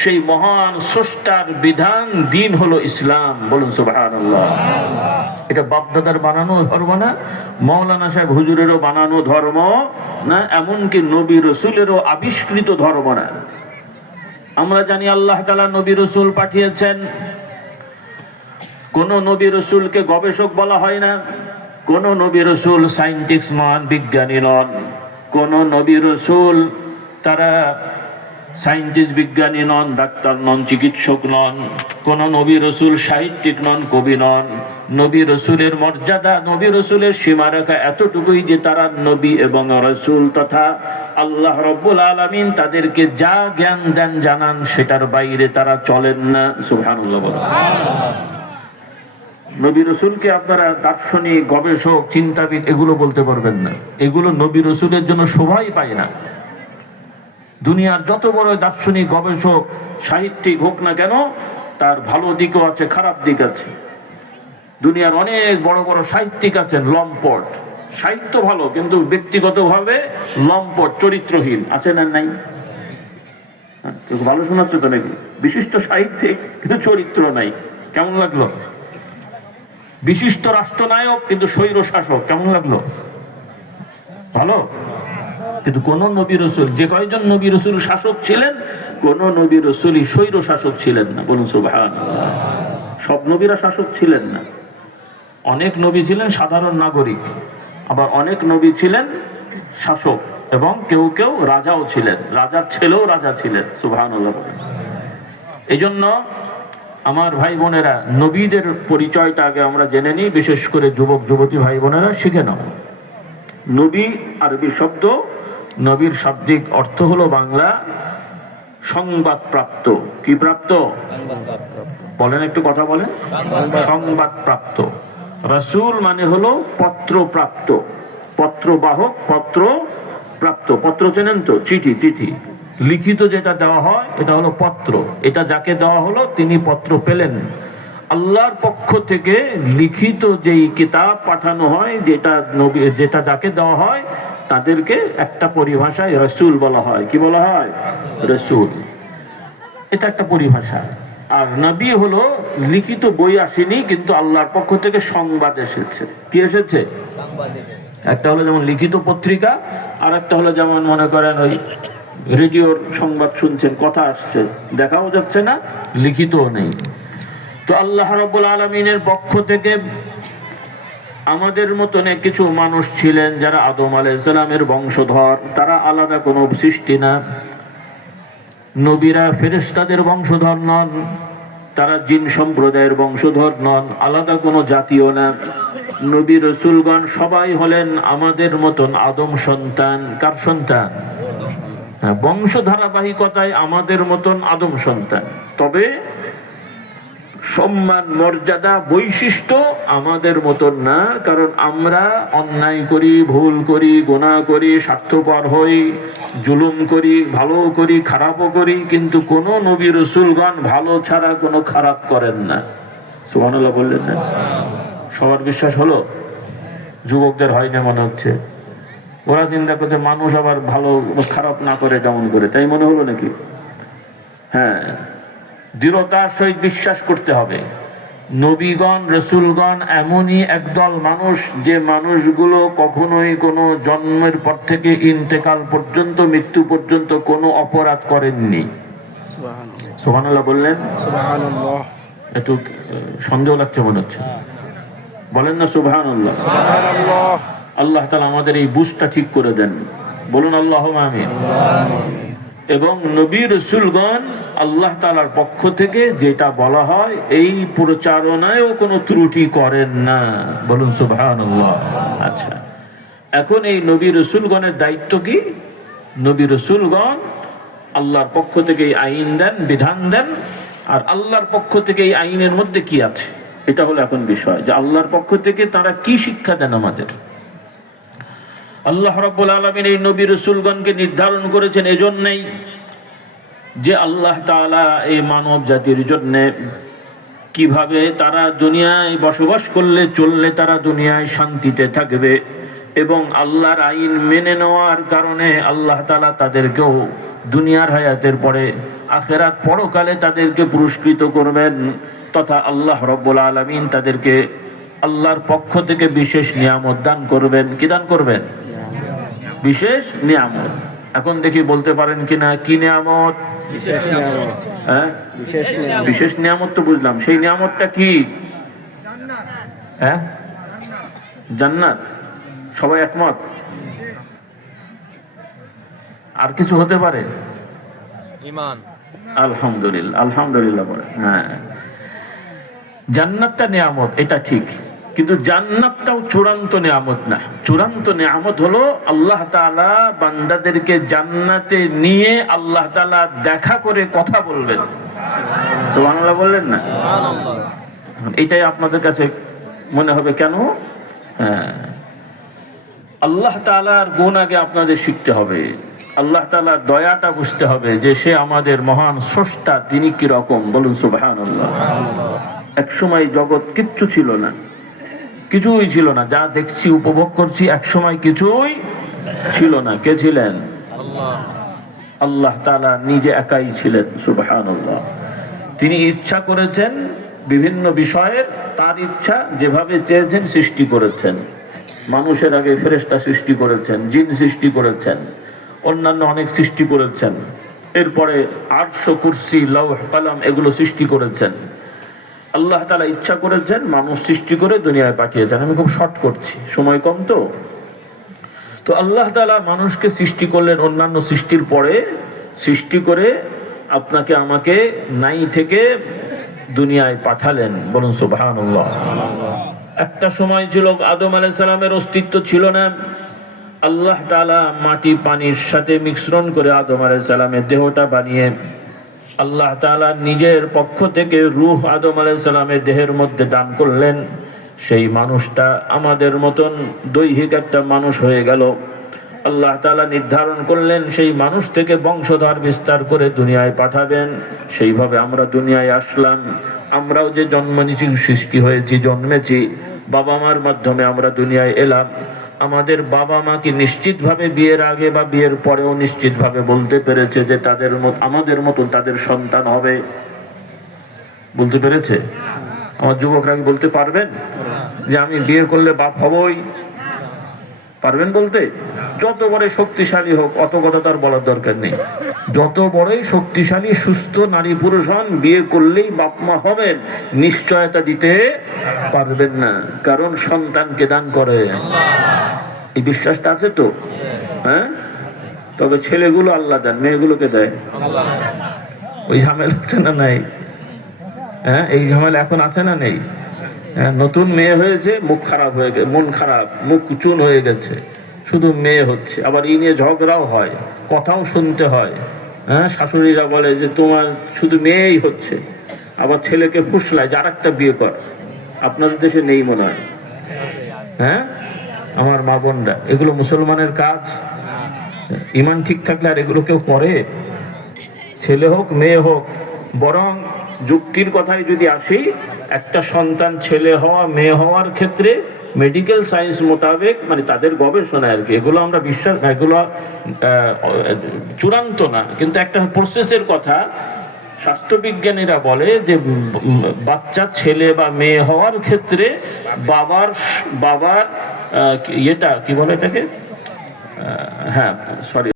সেই মহান স্রষ্টার বিধান দিন হলো ইসলাম। বলুন সুবাহান এটা বাপদাদার বানানো ধর্ম না? মৌলানা সাহেব হুজুরেরও বানানো ধর্ম না? এমনকি নবী রসুলেরও আবিষ্কৃত ধর্ম না। আমরা জানি আল্লাহ তালা নবী রসুল পাঠিয়েছেন। কোন নবী রসুলকে গবেষক বলা হয় না। কোন নবী রসুল সাইন্টিস্ট নন বিজ্ঞানী নন। কোন নবী রসুল তারা সাইন্টিস্ট বিজ্ঞানী নন, ডাক্তার নন, চিকিৎসক নন, কোন নবী রসুল, সাহিত্যিক নন, কবি নন। নবী রসুলের মর্যাদা, নবী রসুলের সীমারেখা এতটুকুই যে তারা নবী এবং রসুল তথা আল্লাহ রব্বুল আলমিন তাদেরকে যা জ্ঞান দেন, জানান, সেটার বাইরে তারা চলেন না। সুবহানাল্লাহ বলেন। নবী রসুলকে আপনারা দার্শনিক, গবেষক, চিন্তাবিদ এগুলো বলতে পারবেন না। এগুলো নবী রসুলের জন্য শোভাই পায় না। দুনিয়ার যত বড় দার্শনিক গবেষক সাহিত্যিক হোক না কেন তার ভালো দিকও আছে খারাপ দিক আছে। দুনিয়ার অনেক বড় বড় সাহিত্যিক আছেন লম্পট। সাহিত্য ভালো কিন্তু ব্যক্তিগতভাবে লম্পট চরিত্রহীন আছে না নাই? হ্যাঁ, ভালো শোনাচ্ছে তো নাকি? বিশিষ্ট সাহিত্যিক কিন্তু চরিত্র নাই। কেমন লাগল? বিশিষ্ট রাষ্ট্রনায়ক কিন্তু স্বৈর শাসক কেমন লাগল? ভালো? কিন্তু কোন নবী রসুল, যে কয়জন নবী রসুল শাসক ছিলেন, কোন নবী রসুলই স্বৈর শাসক ছিলেন না। বলুন সুবহান সব নবীরা শাসক ছিলেন না। অনেক নবী ছিলেন সাধারণ নাগরিক, আবার অনেক নবী ছিলেন শাসক, এবং কেউ কেউ রাজাও ছিলেন। রাজার ছেলেও রাজা ছিলেন সুবহান এই জন্য আমার ভাই বোনেরা, নবীদের পরিচয়টা আগে আমরা জেনে নিই, বিশেষ করে যুবক, যুবতী ভাই বোনেরা শিখে নাও। নবী আরবি শব্দ নবীর শাব্দিক অর্থ হলো বাংলা সংবাদ প্রাপ্ত। কি প্রাপ্ত? বলেন একটু কথা বলেন। সংবাদ প্রাপ্ত। রাসূল মানে হলো পত্র প্রাপ্ত। পত্রবাহক, পত্র প্রাপ্ত। পত্র চেনেন তো? চিঠি চিঠি। লিখিত যেটা দেওয়া হয়, এটা হলো পত্র। এটা যাকে দেওয়া হলো, তিনি পত্র পেলেন। আল্লাহর পক্ষ থেকে লিখিত যেই কিতাব পাঠানো হয়, যেটা নবী যেটা যাকে দেওয়া হয় তাদেরকে একটা পরিভাষায় রসুল বলা হয়। কি বলা হয়? রসুল। এটা একটা পরিভাষা। আর নবী হলো লিখিত বই আসেনি, কিন্তু আল্লাহর পক্ষ থেকে সংবাদ এসেছে। কি এসেছে? একটা হলো যেমন লিখিত পত্রিকা আর একটা হলো যেমন মনে করেন ওই রেডিওর সংবাদ শুনছেন, কথা আসছে। দেখাও যাচ্ছে না, লিখিতও নেই। তো আল্লাহ রব্বুল আলমিনের পক্ষ থেকে আমাদের মতন কিছু মানুষ ছিলেন যারা আদম আলাইসালামের বংশধর। তারা আলাদা কোনো সৃষ্টি না। নবীরা ফেরেস্তাদের বংশধর নন তারা জিন সম্প্রদায়ের বংশধর নন আলাদা কোনো জাতীয় না। নবী রসুলগণ সবাই হলেন আমাদের মতন আদম সন্তান। কার সন্তান? হ্যাঁ, বংশ ধারাবাহিকতায় আমাদের মতন আদম সন্তান। তবে সম্মান, মর্যাদা, বৈশিষ্ট্য আমাদের মতন না, কারণ আমরা অন্যায় করি, ভুল করি, গোনা করি, স্বার্থপর হই, জুলুম করি ভালো করি, খারাপও করি, কিন্তু কোন নবী রসুলগণ ভালো ছাড়া কোনো খারাপ করেন না। সুহানুল্লাহ বললেন না? সবার বিশ্বাস হলো? যুবকদের হয় না মনে হচ্ছে। ওরা চিন্তা করছে, মানুষ আবার ভালো, খারাপ না করে কেমন করে। তাই মনে হলো নাকি? হ্যাঁ। দৃঢ়তার সহিত বিশ্বাস করতে হবে। নবীগণ রসুলগণ এমনই একদল মানুষ যে মানুষগুলো কখনোই কোনো জন্মের পর থেকে ইন্তেকাল পর্যন্ত মৃত্যু পর্যন্ত কোনো অপরাধ করেননি। সোহানুল্লাহ বললেন? একটু সন্দেহ লাগছে মনে হচ্ছে। বলেন না সুবাহান আল্লাহ তালা আমাদের এই বুঝটা ঠিক করে দেন। বলুন আল্লাহ আমিন। এবং নবী রসুলগণ আল্লাহ তালার পক্ষ থেকে যেটা বলা হয়, এই প্রচারণায়ও কোনো ত্রুটি করেন না। বলুন সুবহান আচ্ছা। এখন এই নবী রসুলগণের দায়িত্ব কি? নবী রসুলগণ আল্লাহর পক্ষ থেকে এই আইন দেন, বিধান দেন, আর আল্লাহর পক্ষ থেকে এই আইনের মধ্যে কি আছে? এটা হলো এখন বিষয় যে আল্লাহর পক্ষ থেকে তারা কি শিক্ষা দেন আমাদের? আল্লাহ রব্বুল আলমিন এই নবী রসুলগণকে নির্ধারণ করেছেন এজন্যই যে আল্লাহ তাআলা এই মানব জাতির জন্যে কীভাবে তারা দুনিয়ায় বসবাস করলে, চললে তারা দুনিয়ায় শান্তিতে থাকবে এবং আল্লাহর আইন মেনে নেওয়ার কারণে আল্লাহ তালা তাদেরকেও দুনিয়ার হায়াতের পরে আখেরাত পরকালে তাদেরকে পুরস্কৃত করবেন তথা আল্লাহ রব্বুল আলমিন তাদেরকে আল্লাহর পক্ষ থেকে বিশেষ নিয়ামত দান করবেন। কি দান করবেন? বিশেষ নিয়ামত। এখন দেখি বলতে পারেন কিনা কি নিয়ামত? বিশেষ নিয়ামত। হ্যাঁ? বিশেষ নিয়ামত। বিশেষ নিয়ামত তো বুঝলাম। সেই নিয়ামতটা কি? হ্যাঁ? জান্নাত। সবাই একমত? আর কিছু হতে পারে? ইমান। আলহামদুলিল্লাহ আলহামদুলিল্লাহ বলে। হ্যাঁ। জান্নাতটা নিয়ামত এটা ঠিক। কিন্তু জান্নাতটাও চূড়ান্ত নিয়ামত না। চূড়ান্ত নিয়ামত হলো আল্লাহ তাআলা বান্দাদেরকে জান্নাতে নিয়ে আল্লাহ তাআলা দেখা করে কথা বলবেন। বাংলা বললেন না? এটাই আপনাদের কাছে মনে হবে কেন? হ্যাঁ। আল্লাহ তালার গুণ আগে আপনাদের শিখতে হবে। আল্লাহ তালার দয়াটা বুঝতে হবে যে সে আমাদের মহান স্রষ্টা, তিনি কি রকম বলুন সুবাহান এক সময় জগৎ কিচ্ছু ছিল না। কিছুই ছিল না। যা দেখছি উপভোগ করছি এক সময় কিছুই ছিল না। কে ছিলেন? আল্লাহ। তালা নিজে একাই ছিলেন সুবাহান তিনি ইচ্ছা করেছেন বিভিন্ন বিষয়ের তার ইচ্ছা যেভাবে চেয়েছেন সৃষ্টি করেছেন। মানুষের আগে ফেরেস্তা সৃষ্টি করেছেন জিন সৃষ্টি করেছেন অন্যান্য অনেক সৃষ্টি করেছেন। এরপরে আটশো কুরসি লৌহ কালাম এগুলো সৃষ্টি করেছেন। আল্লাহ তালা ইচ্ছা করেছেন মানুষ সৃষ্টি করে দুনিয়ায় পাঠিয়েছেন আমি খুব শর্ট করছি। সময় কম তো? তো আল্লাহ তালা মানুষকে সৃষ্টি করলেন অন্যান্য সৃষ্টির পরে, সৃষ্টি করে আপনাকে আমাকে নাই থেকে দুনিয়ায় পাঠালেন বলুন সুবহান একটা সময় ছিল আদম আলাই সালামের অস্তিত্ব ছিল না, আল্লাহ তালা মাটি পানির সাথে মিশ্রণ করে আদম আলাই সালামের দেহটা বানিয়ে আল্লাহ তাআলা নিজের পক্ষ থেকে রূহ আদম আলাইসালামের দেহের মধ্যে দান করলেন। সেই মানুষটা আমাদের মতন দৈহিক একটা মানুষ হয়ে গেল। আল্লাহ তালা নির্ধারণ করলেন, সেই মানুষ থেকে বংশধর বিস্তার করে দুনিয়ায় পাঠাবেন। সেইভাবে আমরা দুনিয়ায় আসলাম। আমরাও যে জন্ম নিয়েছি, সৃষ্টি হয়েছি, জন্মেছি বাবা মার মাধ্যমে আমরা দুনিয়ায় এলাম। আমাদের বাবা মা কি নিশ্চিতভাবে বিয়ের আগে বা বিয়ের পরেও নিশ্চিতভাবে বলতে পেরেছে যে তাদের মত, আমাদের মতন তাদের সন্তান হবে? বলতে পেরেছে? আমার যুবকরা কি বলতে পারবেন? যে আমি বিয়ে করলে বাপ হবই? পারবেন বলতে? যত বড় শক্তিশালী হোক, অত কথা তার বলার দরকার নেই। যত বড়ই শক্তিশালী, সুস্থ নারী পুরুষ হন, বিয়ে করলেই বাপ মা হবেন, নিশ্চয়তা দিতে পারবেন না। কারণ সন্তানকে দান করে। এই বিশ্বাসটা আছে তো? হ্যাঁ? তবে ছেলেগুলো আল্লাহ দেন মেয়েগুলোকে দেয়। ওই ঝামেলা আছে না নাই? হ্যাঁ এই ঝামেলা এখন আছে না নেই? হ্যাঁ, নতুন মেয়ে হয়েছে মুখ খারাপ হয়ে গেছে মন খারাপ মুখ চুন হয়ে গেছে। শুধু মেয়ে হচ্ছে আবার এই নিয়ে ঝগড়াও হয় কথাও শুনতে হয়। হ্যাঁ শাশুড়িরা বলে যে তোমার শুধু মেয়েই হচ্ছে আবার ছেলেকে ফুসলায় যার একটা বিয়ে কর। আপনাদের দেশে নেই মনে হয়। হ্যাঁ? আমার মা বোনরা, এগুলো মুসলমানের কাজ। ইমান ঠিক থাকলে আর এগুলো কেউ করে? ছেলে হোক, মেয়ে হোক, বরং যুক্তির কথায় যদি আসি, একটা সন্তান ছেলে হওয়া, মেয়ে হওয়ার ক্ষেত্রে মেডিকেল সায়েন্স মোতাবেক মানে তাদের গবেষণা আর কি, এগুলো আমরা বিশ্বাস, এগুলো চূড়ান্ত না। কিন্তু একটা প্রসেসের কথা, স্বাস্থ্যবিজ্ঞানীরা বলে যে বাচ্চা ছেলে বা মেয়ে হওয়ার ক্ষেত্রে বাবার বাবার ইয়েটা কি বলে এটাকে? হ্যাঁ সরি